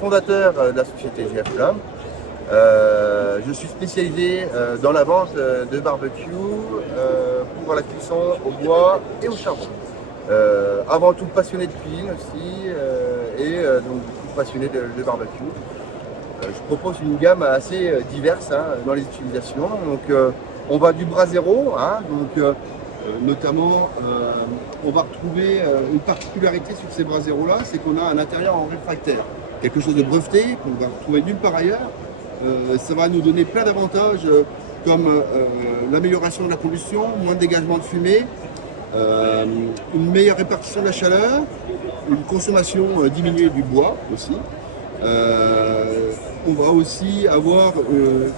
fondateur de la société GF Flamme. Je suis spécialisé dans la vente de barbecue pour la cuisson au bois et au charbon. Avant tout passionné de cuisine aussi donc passionné de barbecue. Je propose une gamme assez diverse dans les utilisations. Donc, on va du brasero, notamment on va retrouver une particularité sur ces braseros là, c'est qu'on a un intérieur en réfractaire, quelque chose de breveté qu'on va retrouver nulle part ailleurs. Ça va nous donner plein d'avantages comme l'amélioration de la combustion, moins de dégagement de fumée, une meilleure répartition de la chaleur, une consommation diminuée du bois aussi. On va aussi avoir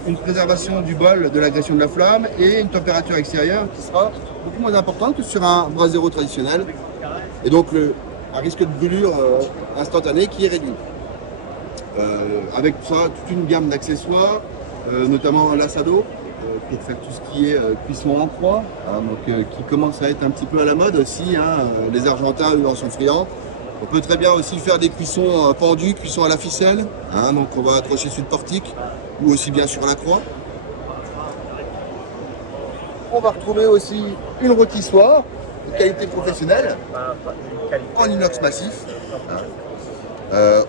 une préservation du bol de l'agression de la flamme et une température extérieure qui sera beaucoup moins importante que sur un brasero traditionnel, et donc un risque de brûlure instantanée qui est réduit. Avec ça, toute une gamme d'accessoires, notamment l'assado, pour faire tout ce qui est cuisson en croix, qui commence à être un petit peu à la mode aussi. Les Argentins en sont friands. On peut très bien aussi faire des cuissons pendues, cuissons à la ficelle, donc on va accrocher sur le portique ou aussi bien sur la croix. On va retrouver aussi une rôtissoire de qualité professionnelle en inox massif.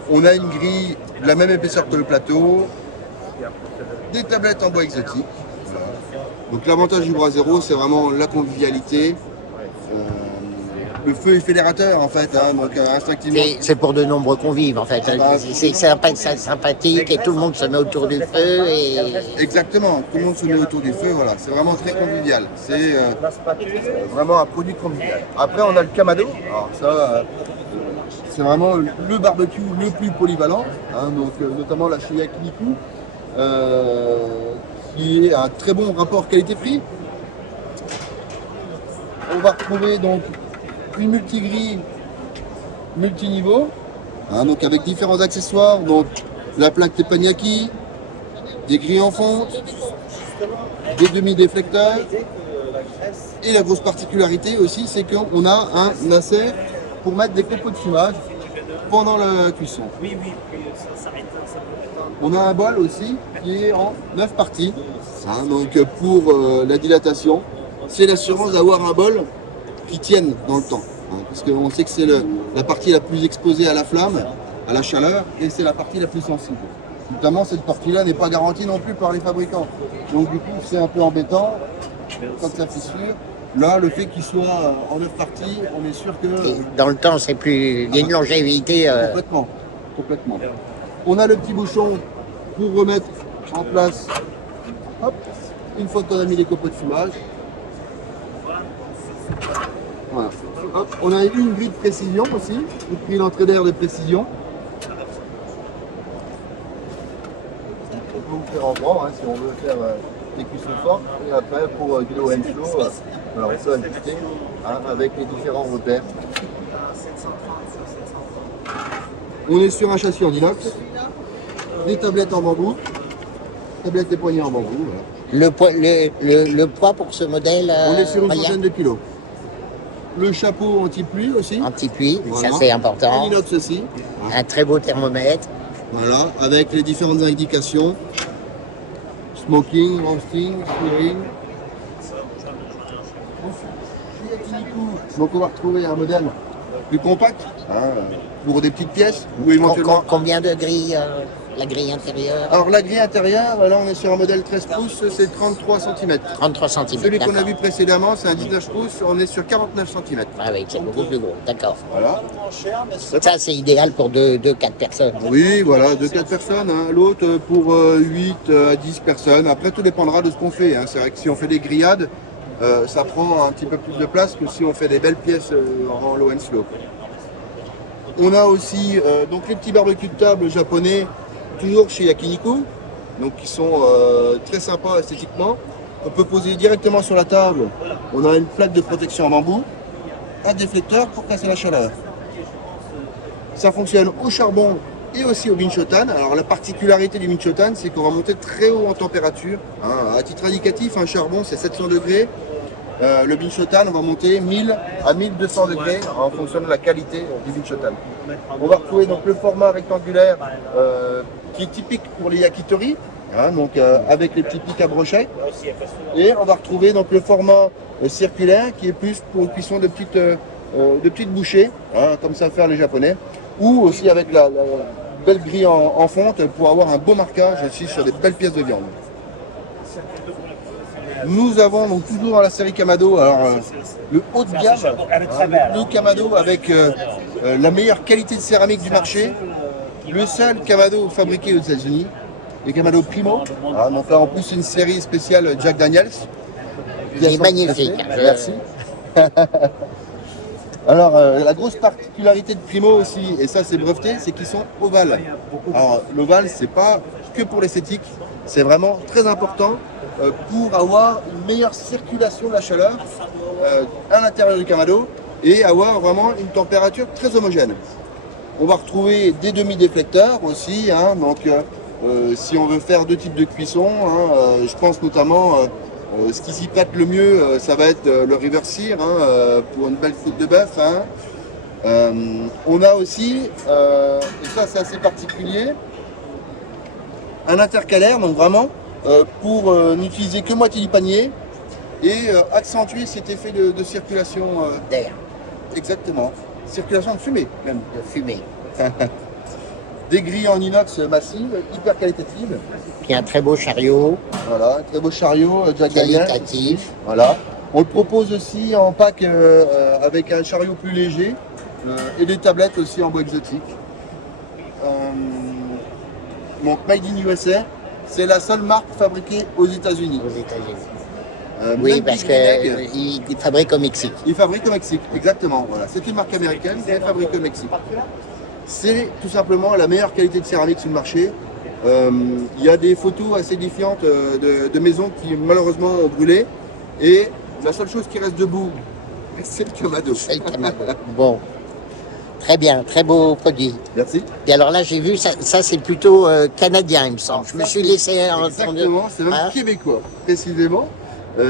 On a une grille de la même épaisseur que le plateau, des tablettes en bois exotique. Donc l'avantage du brasero, c'est vraiment la convivialité. Le feu est fédérateur en fait, donc instinctivement. C'est pour de nombreux convives en fait. C'est sympathique et tout le monde se met autour du feu. Exactement, tout le monde se met autour du feu, voilà. C'est vraiment très convivial. C'est vraiment un produit convivial. Après on a le Kamado. Alors ça, c'est vraiment le barbecue le plus polyvalent, donc notamment la chez Yakiniku, qui est un très bon rapport qualité-prix. On va retrouver donc une multigrille multiniveau, donc avec différents accessoires, donc la plaque teppanyaki, des grilles en fonte, des demi-déflecteurs, et la grosse particularité aussi, c'est qu'on a un insert pour mettre des copeaux de fumage pendant la cuisson. On a un bol aussi qui est en 9 parties, donc pour la dilatation. C'est l'assurance d'avoir un bol qui tienne dans le temps, parce qu'on sait que c'est la partie la plus exposée à la flamme, à la chaleur, et c'est la partie la plus sensible. Notamment cette partie-là n'est pas garantie non plus par les fabricants. Donc du coup c'est un peu embêtant quand ça fissure. Là, le fait qu'il soit en 9 parties, on est sûr que... Et dans le temps, c'est plus... Il y a une longévité... Complètement. On a le petit bouchon pour remettre en place, hop, une fois qu'on a mis les copeaux de fumage. Voilà. Hop, on a une grille de précision aussi, une grille d'entrée d'air de précision. On peut vous faire en grand si on veut faire des cuissons fortes, et après pour du low and flow, on peut ajuster avec les différents repères. On est sur un châssis en inox, des tablettes en bambou, tablettes et poignées en bambou. Voilà. Le poids pour ce modèle... on est sur une centaine de kilos. Le chapeau anti-pluie aussi. Anti-pluie, voilà. Ça c'est important. En inox aussi. Un très beau thermomètre. Voilà, avec les différentes indications. Smoking, roasting, smearing. Donc on va retrouver un modèle plus compact, pour des petites pièces, ou éventuellement... Combien de grilles la grille intérieure? Alors la grille intérieure, là on est sur un modèle 13 pouces, c'est 33 cm. 33 cm. Celui qu'on a vu précédemment, c'est un 19 pouces, on est sur 49 cm. Ah oui, c'est beaucoup plus gros, d'accord. Voilà. Ça c'est idéal pour 2-4 personnes. Oui, voilà, 2-4 personnes. L'autre pour 8 à 10 personnes. Après, tout dépendra de ce qu'on fait. C'est vrai que si on fait des grillades, ça prend un petit peu plus de place que si on fait des belles pièces en low and slow. On a aussi donc les petits barbecues de table japonais, toujours chez Yakiniku, donc qui sont très sympas esthétiquement. On peut poser directement sur la table. On a une plaque de protection en bambou, un déflecteur pour casser la chaleur. Ça fonctionne au charbon et aussi au Binchotan. Alors la particularité du Binchotan, c'est qu'on va monter très haut en température. À titre indicatif, un charbon c'est 700 degrés. Le Binchotan, on va monter 1000 à 1200 degrés en fonction de la qualité du Binchotan. On va retrouver donc le format rectangulaire qui est typique pour les yakitori, hein, donc avec les petits pics à brochet. Et on va retrouver donc le format circulaire qui est plus pour une cuisson de petites bouchées, hein, comme savent faire les Japonais, ou aussi avec la belle grille en fonte pour avoir un beau marquage aussi sur des belles pièces de viande. Nous avons donc toujours dans la série Kamado le haut de gamme, le Kamado avec la meilleure qualité de céramique du marché, le seul Kamado fabriqué aux États-Unis, les Kamado Primo. Donc là en plus une série spéciale Jack Daniels. Il est magnifique. Merci. Alors, la grosse particularité de Primo aussi, et ça c'est breveté, c'est qu'ils sont ovales. Alors, l'ovale, c'est pas que pour l'esthétique, c'est vraiment très important pour avoir une meilleure circulation de la chaleur à l'intérieur du Kamado et avoir vraiment une température très homogène. On va retrouver des demi-déflecteurs aussi, hein, donc si on veut faire deux types de cuisson, hein, je pense notamment ce qui s'y prête le mieux, ça va être le river sear pour une belle côte de bœuf. Hein. On a aussi, et ça c'est assez particulier, un intercalaire, donc vraiment pour n'utiliser que moitié du panier et accentuer cet effet de circulation D'air, exactement, circulation de fumée même. de fumée. Des grilles en inox massives, hyper qualitatives. Puis un très beau chariot, Voilà, un très beau chariot, Jack Daniels. qualitatif. Voilà. On le propose aussi en pack avec un chariot plus léger et des tablettes aussi en bois exotique. Donc Made in USA, c'est la seule marque fabriquée aux États-Unis. Aux États-Unis. Oui, parce qu'il fabrique au Mexique. Il fabrique au Mexique, exactement. Voilà. C'est une marque américaine, mais elle fabrique au Mexique. C'est tout simplement la meilleure qualité de céramique sur le marché. Il y a des photos assez défiantes de maisons qui malheureusement ont brûlé. Et la seule chose qui reste debout, c'est le Kamado. C'est le Kamado. Bon, très bien, très beau produit. Merci. Et alors là, j'ai vu, ça c'est plutôt canadien, il me semble. Je me suis laissé entendre. Exactement, c'est même Hein québécois, précisément.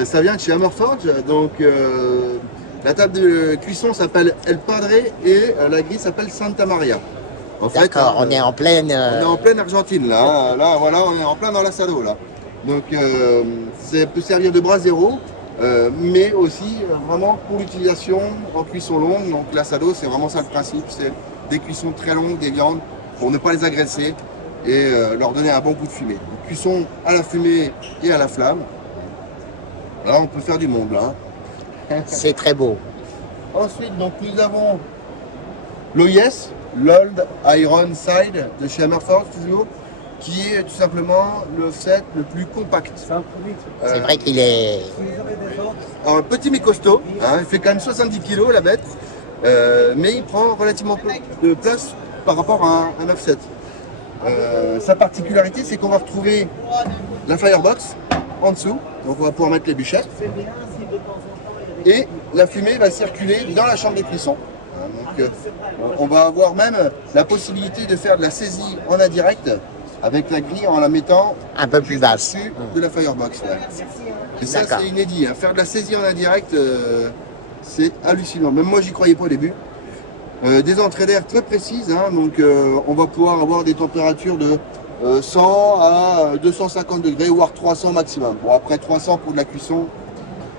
Ça vient de chez Hammerforge. Donc, la table de cuisson s'appelle El Padre et la grille s'appelle Santa Maria. En fait, D'accord, on est en pleine. on est en pleine Argentine là. Hein. Là, voilà, on est en plein dans l'asado là. Donc, ça peut servir de brasero, mais aussi vraiment pour l'utilisation en cuisson longue. Donc, l'asado, c'est vraiment ça le principe. C'est des cuissons très longues, des viandes, pour ne pas les agresser et leur donner un bon coup de fumée. Donc, cuisson à la fumée et à la flamme. Là, on peut faire du monde là. C'est très beau. Ensuite, donc, nous avons l'OIS, l'Old Iron Side de chez Hammerforge toujours, qui est tout simplement le offset le plus compact. C'est vrai qu'il est. Alors, un petit mais costaud, hein, il fait quand même 70 kg la bête, mais il prend relativement peu de place par rapport à un offset. Sa particularité, c'est qu'on va retrouver la firebox en dessous, donc on va pouvoir mettre les bûchettes. Et la fumée va circuler dans la chambre de cuisson. Donc, on va avoir même la possibilité de faire de la saisie en indirect avec la grille en la mettant Un peu plus basse. au-dessus de la firebox. Ouais. Et ça, D'accord. c'est inédit. Hein. Faire de la saisie en indirect, c'est hallucinant. Même moi, j'y croyais pas au début. Des entrées d'air très précises. Hein. Donc, on va pouvoir avoir des températures de 100 à 250 degrés, voire 300 maximum. Bon, après 300 pour de la cuisson,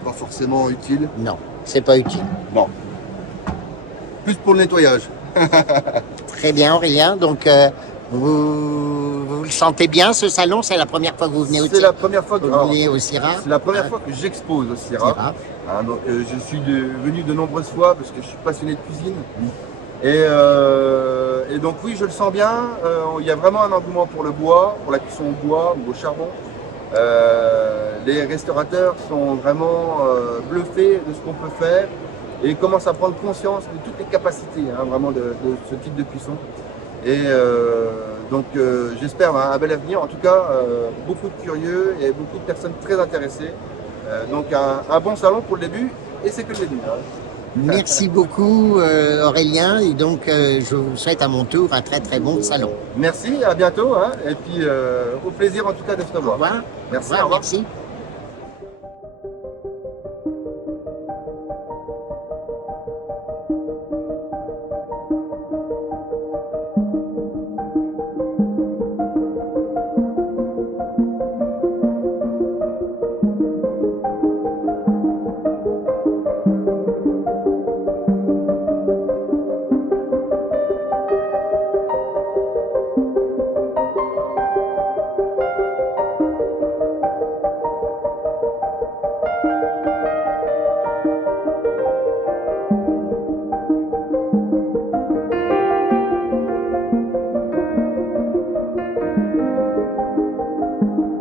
pas forcément utile. Non, c'est pas utile. Non. Plus pour le nettoyage. Très bien, Aurélien. Donc, vous le sentez bien ce salon? C'est la première fois que vous venez au C'est la première fois que vous venez au CIRA? c'est la première fois que j'expose au CIRA. CIRA. Hein, donc je suis venu de nombreuses fois parce que je suis passionné de cuisine. Et donc oui, je le sens bien. Il y a vraiment un engouement pour le bois, pour la cuisson au bois ou au charbon. Les restaurateurs sont vraiment bluffés de ce qu'on peut faire et commencent à prendre conscience de toutes les capacités hein, vraiment de ce type de cuisson. Et donc j'espère un bel avenir. En tout cas, beaucoup de curieux et beaucoup de personnes très intéressées. Donc un bon salon pour le début et c'est que le début. Hein. Merci beaucoup, Aurélien. Et donc, je vous souhaite à mon tour un très très bon salon. Merci, à bientôt. Hein, et puis au plaisir en tout cas de se Au revoir. revoir. Merci, Au revoir, au revoir. merci. Thank